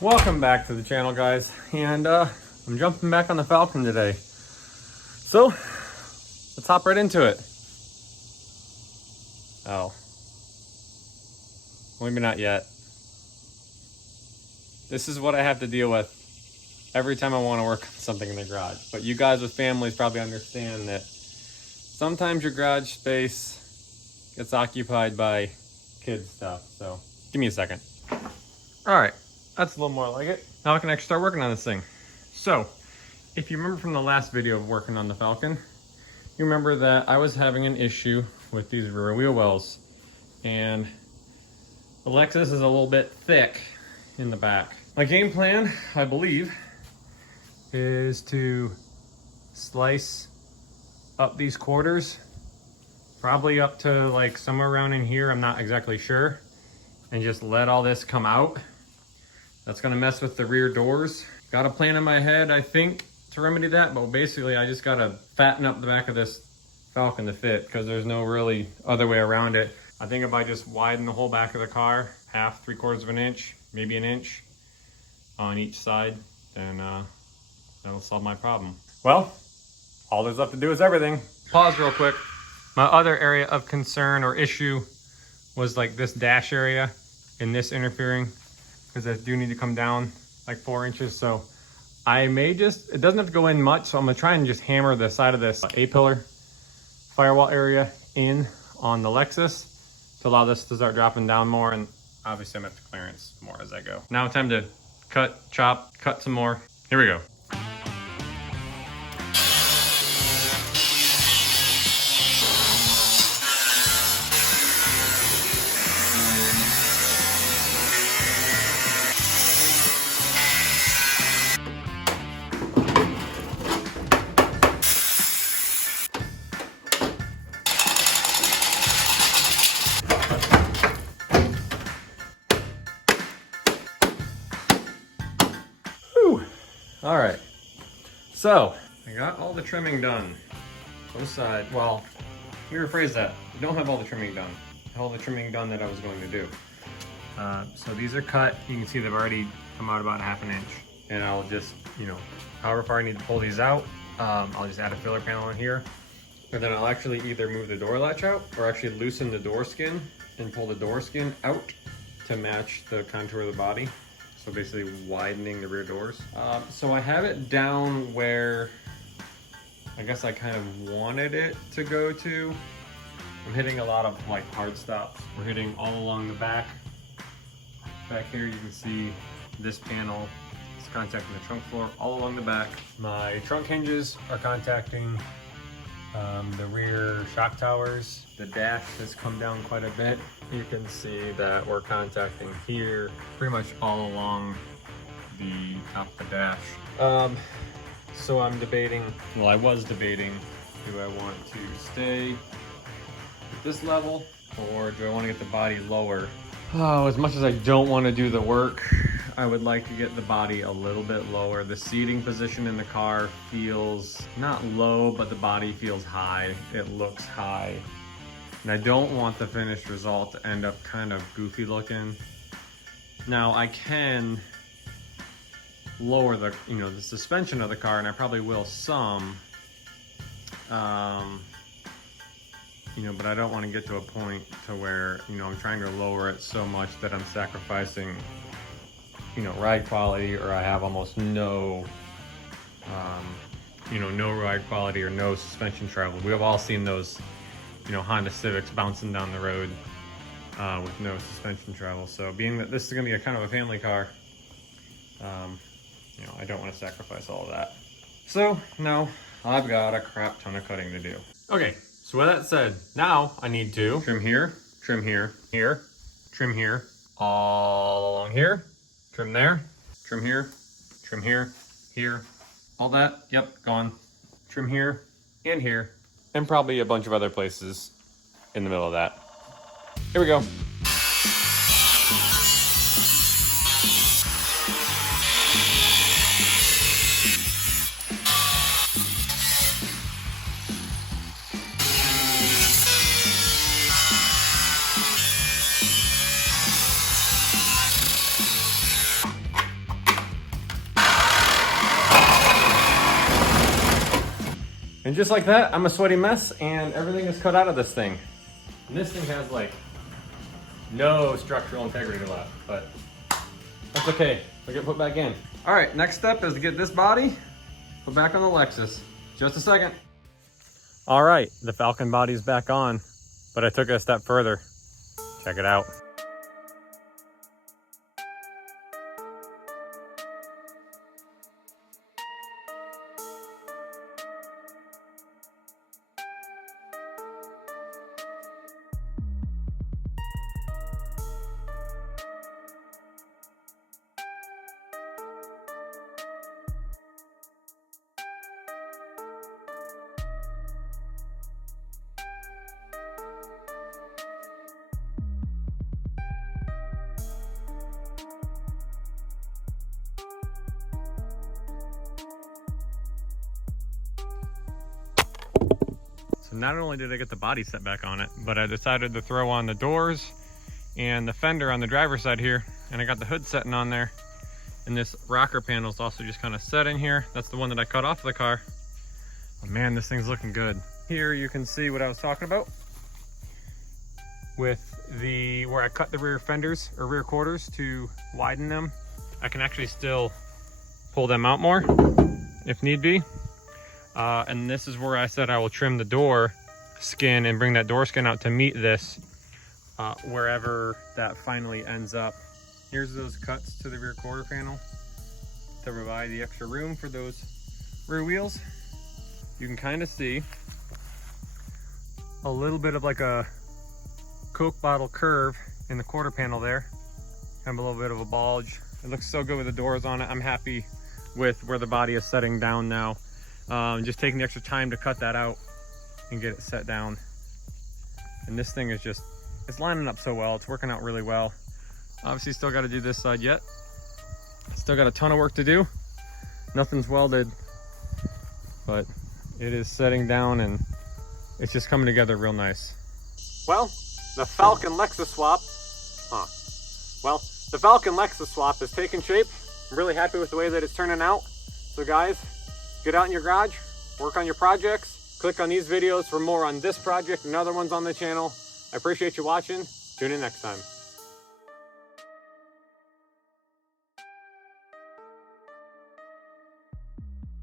Welcome back to the channel, guys, and I'm jumping back on the Falcon today. So let's hop right into it. Oh, maybe not yet. This is what I have to deal with every time I want to work on something in the garage. But you guys with families probably understand that sometimes your garage space gets occupied by kids stuff. So give me a second. All right. That's a little more like it. Now I can actually start working on this thing. So, if you remember from the last video of working on the Falcon, you remember that I was having an issue with these rear wheel wells. And the Lexus is a little bit thick in the back. My game plan, I believe, is to slice up these quarters, probably up to like somewhere around in here, I'm not exactly sure, and just let all this come out. That's gonna mess with the rear doors. Got a plan in my head, I think, to remedy that, but basically I just gotta fatten up the back of this Falcon to fit, because there's no really other way around it. I think if I just widen the whole back of the car, half, 3/4 of an inch, maybe an inch on each side, then that'll solve my problem. Well, all there's left to do is everything. Pause real quick. My other area of concern or issue was like this dash area and this interfering, because I do need to come down like 4 inches. So I may just, it doesn't have to go in much, so I'm gonna try and just hammer the side of this A-pillar firewall area in on the Lexus to allow this to start dropping down more, and obviously I'm gonna have to clearance more as I go. Now time to cut, chop, cut some more. Here we go. All right, so I got all the trimming done. Both sides, well, let me rephrase that. I don't have all the trimming done. I have all the trimming done that I was going to do. So these are cut. You can see they've already come out about 1/2 inch. And I'll just, however far I need to pull these out, I'll just add a filler panel in here. And then I'll actually either move the door latch out or actually loosen the door skin and pull the door skin out to match the contour of the body. So basically widening the rear doors. So I have it down where I guess I kind of wanted it to go to. I'm hitting a lot of like hard stops. We're hitting all along the back. Back here you can see this panel is contacting the trunk floor all along the back. My trunk hinges are contacting the rear shock towers. The dash has come down quite a bit. You can see that we're contacting here pretty much all along the top of the dash. So I'm debating, well, I was debating, do I want to stay at this level or do I want to get the body lower? Oh, as much as I don't want to do the work, I would like to get the body a little bit lower. The seating position in the car feels not low, but the body feels high. It looks high. And I don't want the finished result to end up kind of goofy looking. Now I can lower the, the suspension of the car, and I probably will some. But I don't want to get to a point to where, I'm trying to lower it so much that I'm sacrificing, ride quality, or I have almost no, no ride quality or no suspension travel. We have all seen those, Honda Civics bouncing down the road with no suspension travel. So being that this is gonna be a kind of a family car, I don't want to sacrifice all of that. So no, I've got a crap ton of cutting to do. Okay, so with that said, now I need to trim here, trim here, here, trim here, all along here, trim there, trim here, here, all that, yep, gone. Trim here and here, and probably a bunch of other places in the middle of that. Here we go. And just like that, I'm a sweaty mess and everything is cut out of this thing. And this thing has like no structural integrity left, but that's okay. We'll get put back in. All right, next step is to get this body put back on the Lexus. Just a second. All right, the Falcon body is back on, but I took it a step further. Check it out. So not only did I get the body set back on it, but I decided to throw on the doors and the fender on the driver's side here, and I got the hood setting on there. And this rocker panel is also just kind of set in here. That's the one that I cut off the car. Oh man, this thing's looking good. Here you can see what I was talking about with where I cut the rear fenders or rear quarters to widen them. I can actually still pull them out more if need be. And this is where I said I will trim the door skin and bring that door skin out to meet this wherever that finally ends up. Here's those cuts to the rear quarter panel to provide the extra room for those rear wheels. You can kind of see a little bit of like a Coke bottle curve in the quarter panel there. Kind of a little bit of a bulge. It looks so good with the doors on it. I'm happy with where the body is setting down now. Just taking the extra time to cut that out and get it set down. And this thing is just, it's lining up so well. It's working out really well. Obviously still got to do this side yet. Still got a ton of work to do. Nothing's welded, but it is setting down and it's just coming together real nice. Well, the Falcon Lexus swap, the Falcon Lexus swap is taking shape. I'm really happy with the way that it's turning out. So guys, get out in your garage, work on your projects, click on these videos for more on this project and other ones on the channel. I appreciate you watching. Tune in next time.